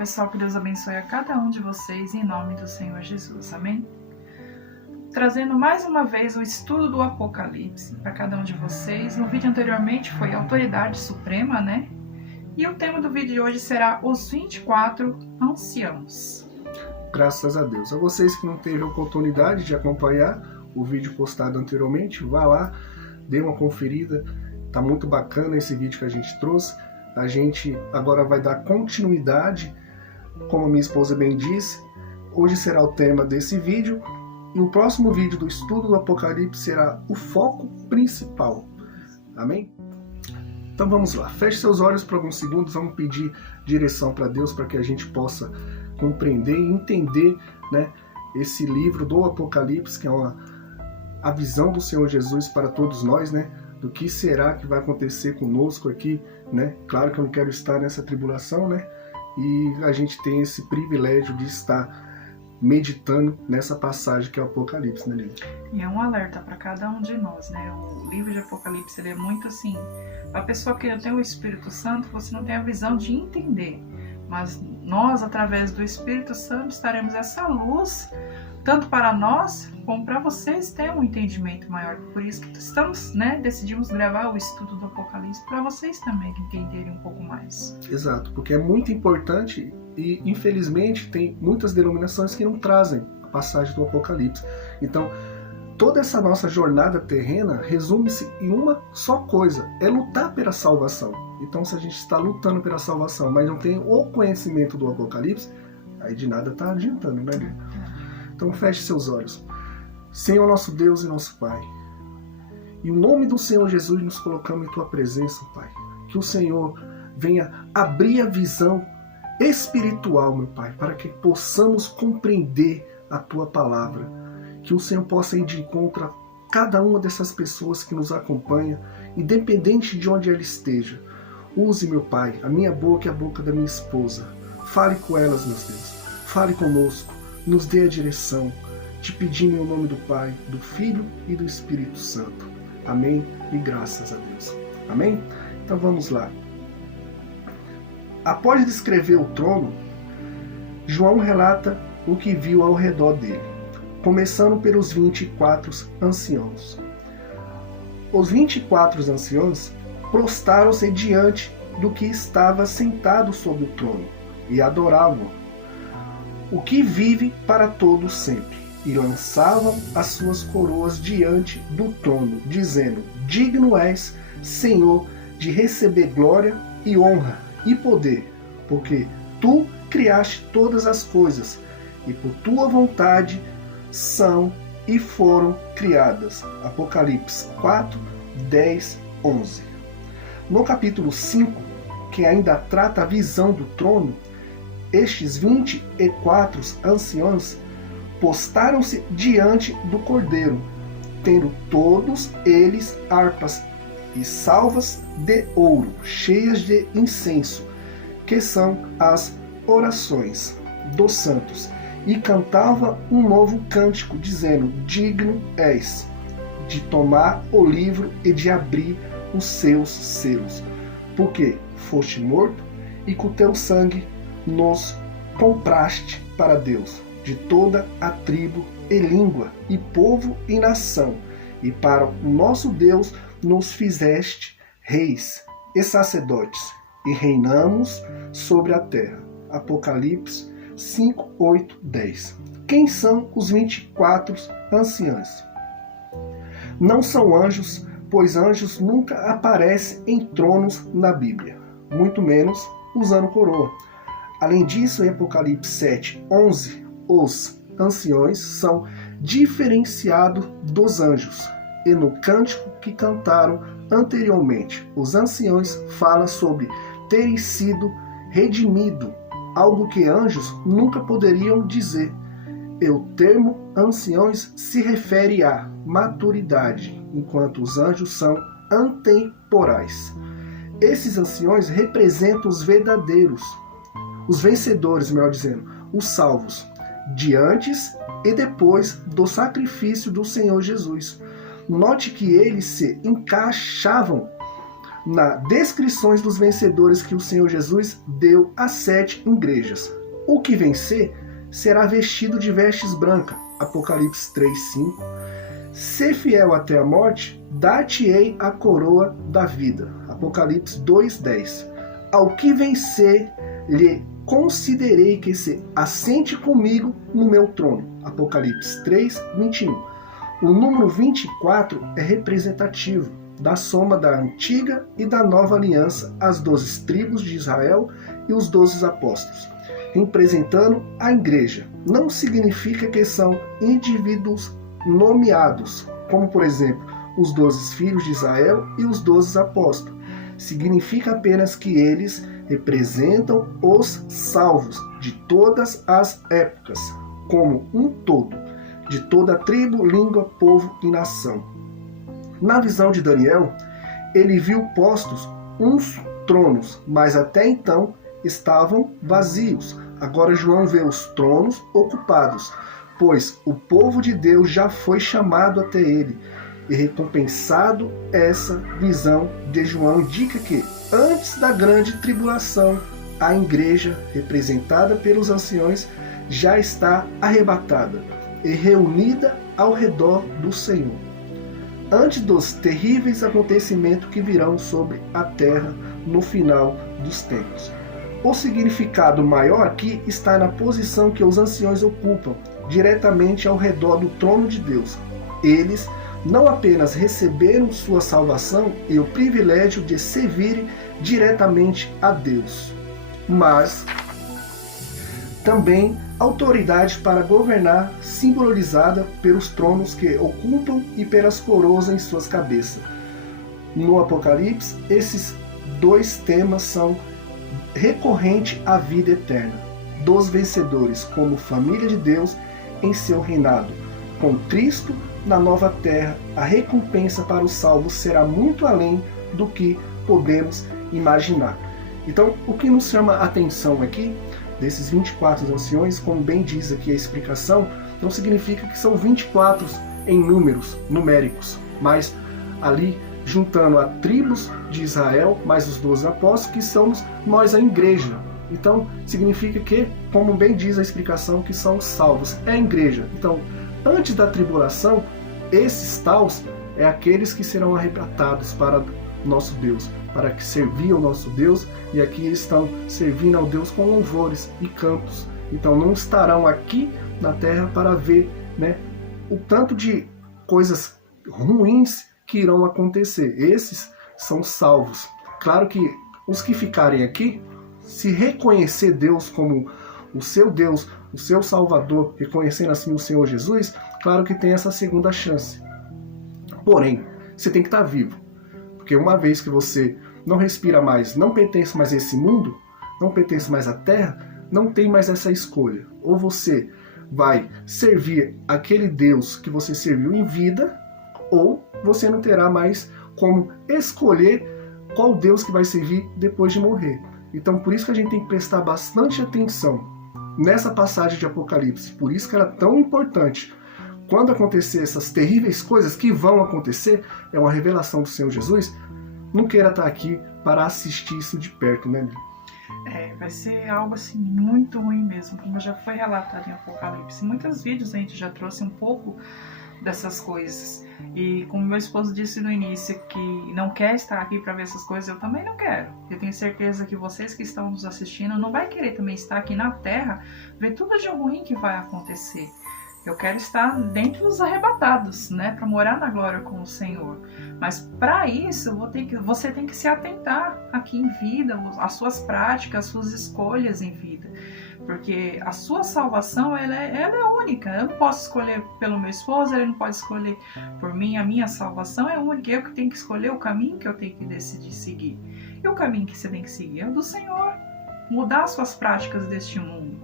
pessoal, que Deus abençoe a cada um de vocês em nome do Senhor Jesus, amém? Trazendo mais uma vez o estudo do Apocalipse para cada um de vocês. No vídeo anteriormente foi Autoridade Suprema, né? E o tema do vídeo de hoje será os 24 anciãos. Graças a Deus. A vocês que não teve a oportunidade de acompanhar o vídeo postado anteriormente, vá lá, dê uma conferida. Tá muito bacana esse vídeo que a gente trouxe. A gente agora vai dar continuidade, como a minha esposa bem disse. Hoje será o tema desse vídeo. E o próximo vídeo do estudo do Apocalipse será o foco principal. Amém? Então vamos lá. Feche seus olhos por alguns segundos. Vamos pedir direção para Deus para que a gente possa compreender e entender, né, esse livro do Apocalipse, que é a visão do Senhor Jesus para todos nós, né? Do que será que vai acontecer conosco aqui, né? Claro que eu não quero estar nessa tribulação, né? E a gente tem esse privilégio de estar meditando nessa passagem que é o Apocalipse, né, Lívia? E é um alerta para cada um de nós, né? O livro de Apocalipse, ele é muito assim, a pessoa que não tem o Espírito Santo, você não tem a visão de entender, mas nós, através do Espírito Santo, estaremos essa luz, tanto para nós, como para vocês terem um entendimento maior. Por isso que estamos, né, decidimos gravar o estudo do Apocalipse para vocês também entenderem um pouco mais. Exato, porque é muito importante e, infelizmente, tem muitas denominações que não trazem a passagem do Apocalipse. Então, toda essa nossa jornada terrena resume-se em uma só coisa, é lutar pela salvação. Então, se a gente está lutando pela salvação, mas não tem o conhecimento do Apocalipse, aí de nada está adiantando, né, Bíblia? Então, feche seus olhos. Senhor, nosso Deus e nosso Pai, em nome do Senhor Jesus, nos colocamos em Tua presença, Pai. Que o Senhor venha abrir a visão espiritual, meu Pai, para que possamos compreender a Tua palavra. Que o Senhor possa ir de encontro a cada uma dessas pessoas que nos acompanha, independente de onde ela esteja. Use, meu Pai, a minha boca e a boca da minha esposa. Fale com elas, meu Deus. Fale conosco. Nos dê a direção. Te pedimos em nome do Pai, do Filho e do Espírito Santo. Amém e graças a Deus. Amém? Então vamos lá. Após descrever o trono, João relata o que viu ao redor dele, começando pelos 24 anciãos. Os 24 anciãos prostaram-se diante do que estava sentado sobre o trono e adoravam o que vive para todos sempre, e lançavam as suas coroas diante do trono, dizendo: Digno és, Senhor, de receber glória e honra e poder, porque tu criaste todas as coisas, e por tua vontade são e foram criadas. Apocalipse 4, 10, 11. No capítulo 5, que ainda trata a visão do trono, estes 24 anciãos postaram-se diante do Cordeiro, tendo todos eles harpas e salvas de ouro, cheias de incenso, que são as orações dos santos, e cantava um novo cântico, dizendo: Digno és de tomar o livro e de abrir os seus selos, porque foste morto e com teu sangue nos compraste para Deus de toda a tribo e língua e povo e nação, e para o nosso Deus nos fizeste reis e sacerdotes, e reinamos sobre a terra. Apocalipse 5, 8, 10. Quem são os 24 anciãos? Não são anjos, pois anjos nunca aparecem em tronos na Bíblia, muito menos usando coroa. Além disso, em Apocalipse 7, 11, os anciões são diferenciados dos anjos. E no cântico que cantaram anteriormente, os anciões falam sobre terem sido redimidos, algo que anjos nunca poderiam dizer. E o termo anciões se refere à maturidade, enquanto os anjos são atemporais. Esses anciões representam os verdadeiros, os vencedores, melhor dizendo, os salvos, de antes e depois do sacrifício do Senhor Jesus. Note que eles se encaixavam nas descrições dos vencedores que o Senhor Jesus deu às 7 igrejas. O que vencer será vestido de vestes brancas, Apocalipse 3:5. Ser fiel até a morte, dar-te-ei a coroa da vida, Apocalipse 2:10. Ao que vencer, lhe considerei que se assente comigo no meu trono, Apocalipse 3:21. O número 24 é representativo da soma da antiga e da nova aliança, as 12 tribos de Israel e os 12 apóstolos, representando a igreja. Não significa que são indivíduos nomeados, como por exemplo, os 12 filhos de Israel e os 12 apóstolos. Significa apenas que eles representam os salvos de todas as épocas, como um todo, de toda tribo, língua, povo e nação. Na visão de Daniel, ele viu postos uns tronos, mas até então estavam vazios. Agora João vê os tronos ocupados, pois o povo de Deus já foi chamado até ele. E recompensado, essa visão de João indica que, antes da grande tribulação, a igreja, representada pelos anciões, já está arrebatada e reunida ao redor do Senhor, antes dos terríveis acontecimentos que virão sobre a terra no final dos tempos. O significado maior aqui está na posição que os anciões ocupam, diretamente ao redor do trono de Deus. Eles não apenas receberam sua salvação e o privilégio de servirem diretamente a Deus, mas também autoridade para governar, simbolizada pelos tronos que ocupam e pelas coroas em suas cabeças. No Apocalipse, esses dois temas são recorrentes à vida eterna dos vencedores como família de Deus em seu reinado. Com Cristo na nova terra, a recompensa para os salvos será muito além do que podemos imaginar. Então, o que nos chama a atenção aqui, desses 24 anciões, como bem diz aqui a explicação, não significa que são 24 em números, numéricos, mas ali juntando a tribos de Israel, mais os 12 apóstolos, que somos nós a igreja. Então, significa que, como bem diz a explicação, que são salvos, é a igreja. Então, antes da tribulação, esses taus é aqueles que serão arrebatados para nosso Deus, para que serviam ao nosso Deus, e aqui estão servindo ao Deus com louvores e cantos. Então não estarão aqui na terra para ver, o tanto de coisas ruins que irão acontecer. Esses são salvos. Claro que os que ficarem aqui, se reconhecer Deus como o seu Deus, o seu Salvador, reconhecendo assim o Senhor Jesus, claro que tem essa segunda chance. Porém, você tem que estar vivo. Porque uma vez que você não respira mais, não pertence mais a esse mundo, não pertence mais à terra, não tem mais essa escolha. Ou você vai servir aquele Deus que você serviu em vida, ou você não terá mais como escolher qual Deus que vai servir depois de morrer. Então por isso que a gente tem que prestar bastante atenção nessa passagem de Apocalipse. Por isso que era tão importante. Quando acontecer essas terríveis coisas que vão acontecer, é uma revelação do Senhor Jesus, não queira estar aqui para assistir isso de perto, né? Vai ser algo assim muito ruim mesmo, como já foi relatado em Apocalipse. Em muitos vídeos a gente já trouxe um pouco dessas coisas. E como meu esposo disse no início que não quer estar aqui para ver essas coisas, eu também não quero. Eu tenho certeza que vocês que estão nos assistindo não vai querer também estar aqui na terra, ver tudo de ruim que vai acontecer. Eu quero estar dentro dos arrebatados, para morar na glória com o Senhor. Mas para isso, você tem que se atentar aqui em vida, às suas práticas, às suas escolhas em vida. Porque a sua salvação, ela é única. Eu não posso escolher pelo meu esposo, ele não pode escolher por mim. A minha salvação é única. Eu que tenho que escolher o caminho que eu tenho que decidir seguir. E o caminho que você tem que seguir é o do Senhor. Mudar as suas práticas deste mundo.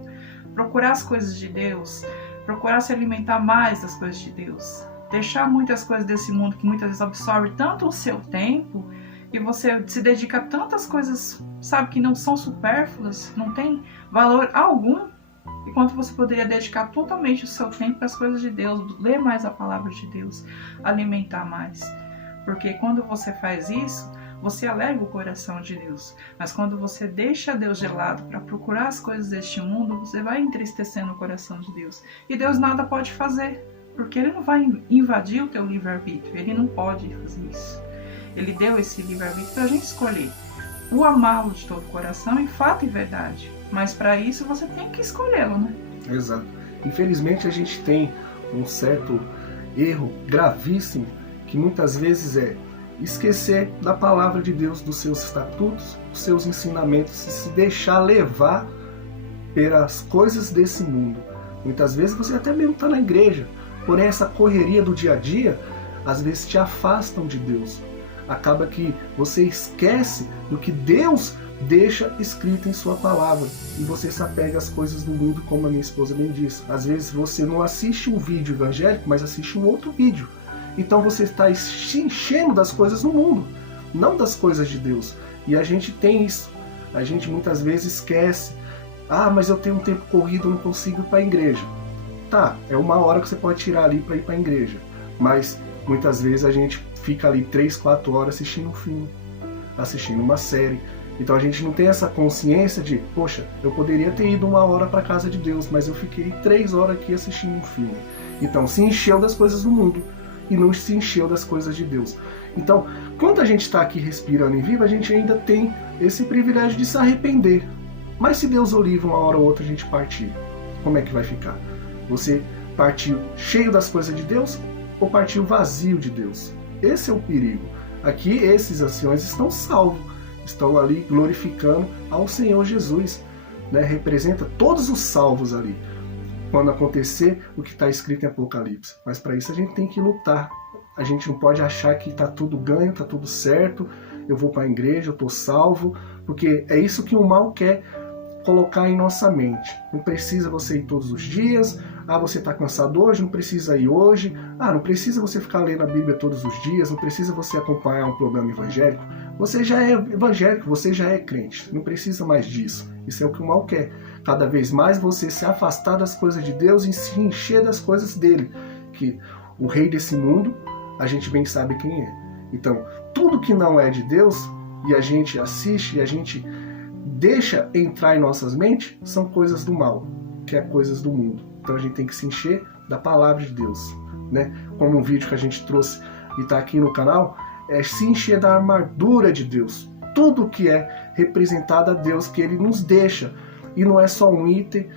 Procurar as coisas de Deus. Procurar se alimentar mais das coisas de Deus. Deixar muitas coisas desse mundo que muitas vezes absorve tanto o seu tempo e você se dedica a tantas coisas, sabe, que não são supérfluas, não tem valor algum, enquanto você poderia dedicar totalmente o seu tempo para as coisas de Deus, ler mais a palavra de Deus, alimentar mais. Porque quando você faz isso, você alegra o coração de Deus. Mas quando você deixa Deus de lado para procurar as coisas deste mundo, você vai entristecendo o coração de Deus. E Deus nada pode fazer, porque Ele não vai invadir o teu livre-arbítrio. Ele não pode fazer isso. Ele deu esse livre-arbítrio para a gente escolher o amá-lo de todo o coração, em fato e verdade. Mas para isso você tem que escolhê-lo, né? Exato. Infelizmente a gente tem um certo erro gravíssimo, que muitas vezes é esquecer da palavra de Deus, dos seus estatutos, dos seus ensinamentos, e se deixar levar pelas coisas desse mundo. Muitas vezes você até mesmo está na igreja, porém essa correria do dia a dia, às vezes te afastam de Deus. Acaba que você esquece do que Deus deixa escrito em sua palavra e você se apega às coisas do mundo, como a minha esposa bem disse. Às vezes você não assiste um vídeo evangélico, mas assiste um outro vídeo. Então você está se enchendo das coisas do mundo, não das coisas de Deus. E a gente tem isso. A gente muitas vezes esquece. Ah, mas eu tenho um tempo corrido, eu não consigo ir para a igreja. Tá, é uma hora que você pode tirar ali para ir para a igreja. Mas muitas vezes a gente fica ali 3, 4 horas assistindo um filme, assistindo uma série. Então a gente não tem essa consciência de, poxa, eu poderia ter ido 1 hora para a casa de Deus, mas eu fiquei 3 horas aqui assistindo um filme. Então se encheu das coisas do mundo e não se encheu das coisas de Deus. Então, quando a gente está aqui respirando e vivo, a gente ainda tem esse privilégio de se arrepender. Mas se Deus o livre 1 hora ou outra a gente partir, como é que vai ficar? Você partiu cheio das coisas de Deus ou partiu vazio de Deus? Esse é o perigo. Aqui esses anciões estão salvos, estão ali glorificando ao Senhor Jesus, né? Representa todos os salvos ali, quando acontecer o que está escrito em Apocalipse. Mas para isso a gente tem que lutar. A gente não pode achar que está tudo ganho, está tudo certo, eu vou para a igreja, eu estou salvo, porque é isso que o mal quer colocar em nossa mente. Não precisa você ir todos os dias. Ah, você está cansado hoje? Não precisa ir hoje. Ah, não precisa você ficar lendo a Bíblia todos os dias. Não precisa você acompanhar um programa evangélico. Você já é evangélico, você já é crente. Não precisa mais disso. Isso é o que o mal quer. Cada vez mais você se afastar das coisas de Deus e se encher das coisas dele. Que o rei desse mundo, a gente bem sabe quem é. Então, tudo que não é de Deus, e a gente assiste, e a gente deixa entrar em nossas mentes, são coisas do mal, que é coisas do mundo. Então a gente tem que se encher da palavra de Deus, né? Como um vídeo que a gente trouxe e está aqui no canal, é se encher da armadura de Deus. Tudo que é representado a Deus, que Ele nos deixa. E não é só um item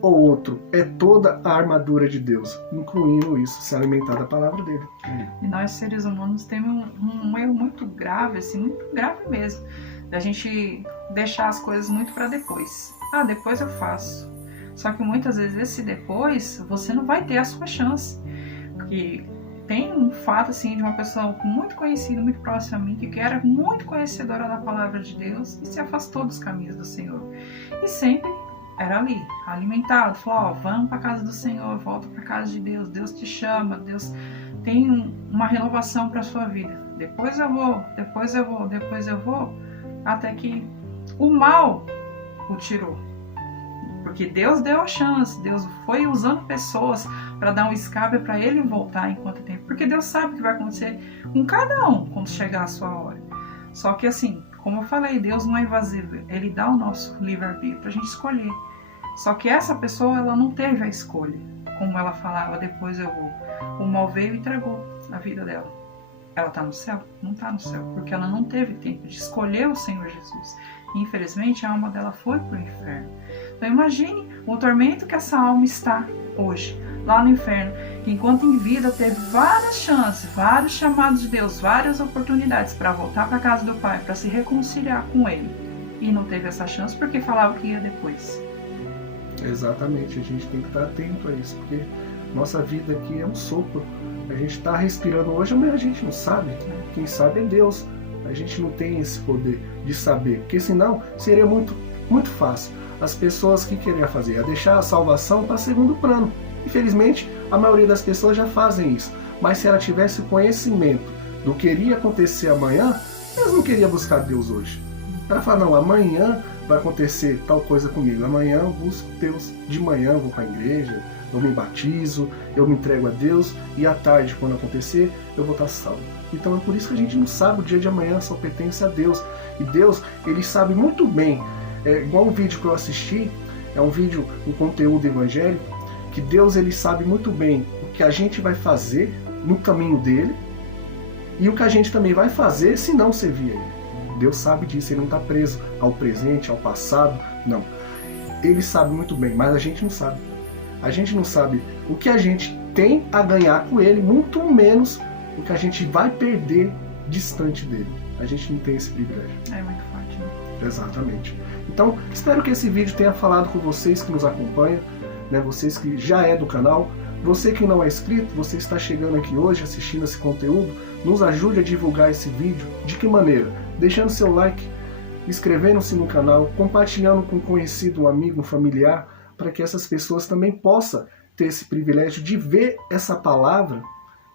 ou outro, é toda a armadura de Deus, incluindo isso, se alimentar da palavra dele. E nós seres humanos temos um erro muito grave, assim, muito grave mesmo, da gente deixar as coisas muito para depois. Ah, depois eu faço. Só que muitas vezes esse depois, você não vai ter a sua chance. Porque tem um fato assim de uma pessoa muito conhecida, muito próxima a mim, que era muito conhecedora da palavra de Deus e se afastou dos caminhos do Senhor. E sempre era ali, alimentado, falou, vamos para a casa do Senhor, volta para a casa de Deus, Deus te chama, Deus tem uma renovação para a sua vida. Depois eu vou, até que o mal o tirou. Porque Deus deu a chance, Deus foi usando pessoas para dar um escape para ele voltar em quanto tempo. Porque Deus sabe o que vai acontecer com cada um quando chegar a sua hora. Só que assim, como eu falei, Deus não é invasivo, Ele dá o nosso livre-arbítrio para a gente escolher. Só que essa pessoa, ela não teve a escolha. Como ela falava, depois eu vou. O mal veio e entregou a vida dela. Ela está no céu? Não está no céu, porque ela não teve tempo de escolher o Senhor Jesus. E, infelizmente, a alma dela foi para o inferno. Então imagine o tormento que essa alma está hoje, lá no inferno, que enquanto em vida teve várias chances, vários chamados de Deus, várias oportunidades para voltar para a casa do Pai, para se reconciliar com Ele. E não teve essa chance porque falava que ia depois. Exatamente, a gente tem que estar atento a isso, porque nossa vida aqui é um sopro. A gente está respirando hoje, mas a gente não sabe. Quem sabe é Deus. A gente não tem esse poder de saber, porque senão seria muito fácil. As pessoas que queriam fazer é deixar a salvação para segundo plano. Infelizmente, a maioria das pessoas já fazem isso. Mas se ela tivesse o conhecimento do que iria acontecer amanhã, elas não queriam buscar Deus hoje. Ela fala, não, amanhã vai acontecer tal coisa comigo. Amanhã eu busco Deus. De manhã eu vou para a igreja, eu me batizo, eu me entrego a Deus. E à tarde, quando acontecer, eu vou estar salvo. Então é por isso que a gente não sabe, o dia de amanhã só pertence a Deus. E Deus, Ele sabe muito bem. É igual um vídeo que eu assisti, é um vídeo, um conteúdo evangélico, que Deus, Ele sabe muito bem o que a gente vai fazer no caminho dele e o que a gente também vai fazer se não servir a Ele. Deus sabe disso, Ele não está preso ao presente, ao passado, não. Ele sabe muito bem, mas a gente não sabe. A gente não sabe o que a gente tem a ganhar com Ele, muito menos o que a gente vai perder distante dele. A gente não tem esse privilégio. É muito forte, né? Exatamente. Então, espero que esse vídeo tenha falado com vocês que nos acompanham, né? Vocês que já é do canal. Você que não é inscrito, você está chegando aqui hoje assistindo esse conteúdo, nos ajude a divulgar esse vídeo. De que maneira? Deixando seu like, inscrevendo-se no canal, compartilhando com um conhecido, um amigo, um familiar, para que essas pessoas também possam ter esse privilégio de ver essa palavra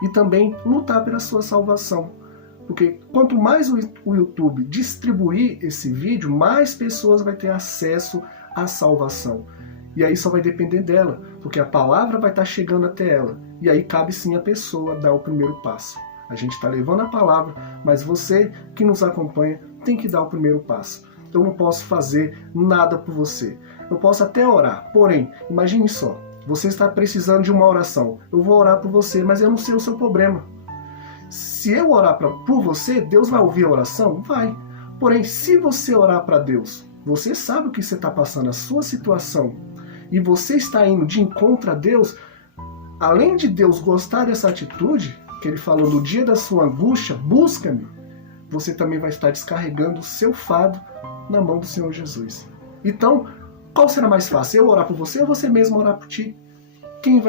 e também lutar pela sua salvação. Porque quanto mais o YouTube distribuir esse vídeo, mais pessoas vai ter acesso à salvação. E aí só vai depender dela, porque a palavra vai estar chegando até ela. E aí cabe sim a pessoa dar o primeiro passo. A gente está levando a palavra, mas você que nos acompanha tem que dar o primeiro passo. Eu não posso fazer nada por você. Eu posso até orar, porém, imagine só, você está precisando de uma oração. Eu vou orar por você, mas eu não sei o seu problema. Se eu orar por você, Deus vai ouvir a oração? Vai. Porém, se você orar para Deus, você sabe o que você está passando, a sua situação, e você está indo de encontro a Deus, além de Deus gostar dessa atitude, que Ele falou, no dia da sua angústia, busca-me, você também vai estar descarregando o seu fardo na mão do Senhor Jesus. Então, qual será mais fácil? Eu orar por você ou você mesmo orar por ti? Quem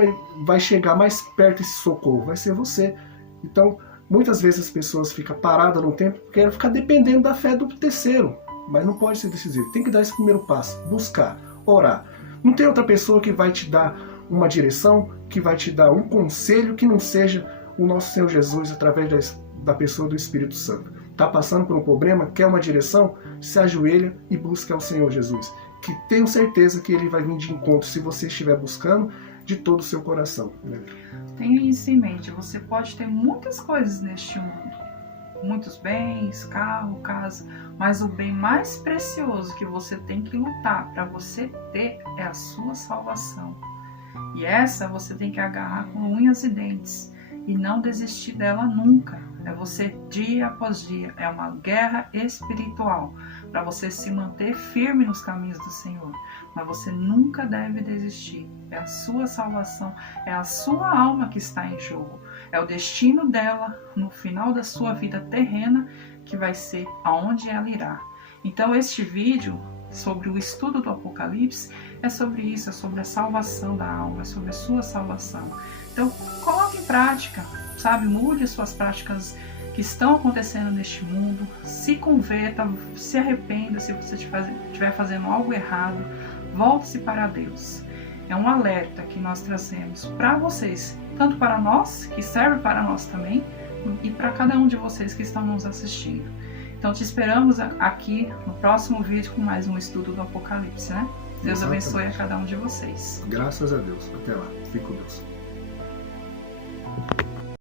vai chegar mais perto desse socorro? Vai ser você. Então, muitas vezes as pessoas ficam paradas no tempo porque querem ficar dependendo da fé do terceiro. Mas não pode ser desse jeito. Tem que dar esse primeiro passo. Buscar, orar. Não tem outra pessoa que vai te dar uma direção, que vai te dar um conselho que não seja o nosso Senhor Jesus através da pessoa do Espírito Santo. Está passando por um problema, quer uma direção? Se ajoelha e busca ao Senhor Jesus. Que tenho certeza que Ele vai vir de encontro se você estiver buscando de todo o seu coração. Tenha isso em mente. Você pode ter muitas coisas neste mundo. Muitos bens, carro, casa. Mas o bem mais precioso que você tem que lutar para você ter é a sua salvação. E essa você tem que agarrar com unhas e dentes. E não desistir dela nunca. É você dia após dia. É uma guerra espiritual para você se manter firme nos caminhos do Senhor. Mas você nunca deve desistir. É a sua salvação, é a sua alma que está em jogo. É o destino dela no final da sua vida terrena que vai ser aonde ela irá. Então este vídeo sobre o estudo do Apocalipse é sobre isso, é sobre a salvação da alma, é sobre a sua salvação. Então coloque em prática, sabe? Mude as suas práticas que estão acontecendo neste mundo, se converta, se arrependa se você estiver fazendo algo errado, volte-se para Deus. É um alerta que nós trazemos para vocês, tanto para nós, que serve para nós também, e para cada um de vocês que estão nos assistindo. Então te esperamos aqui no próximo vídeo com mais um estudo do Apocalipse, né? Deus abençoe a cada um de vocês. Graças a Deus. Até lá. Fique com Deus.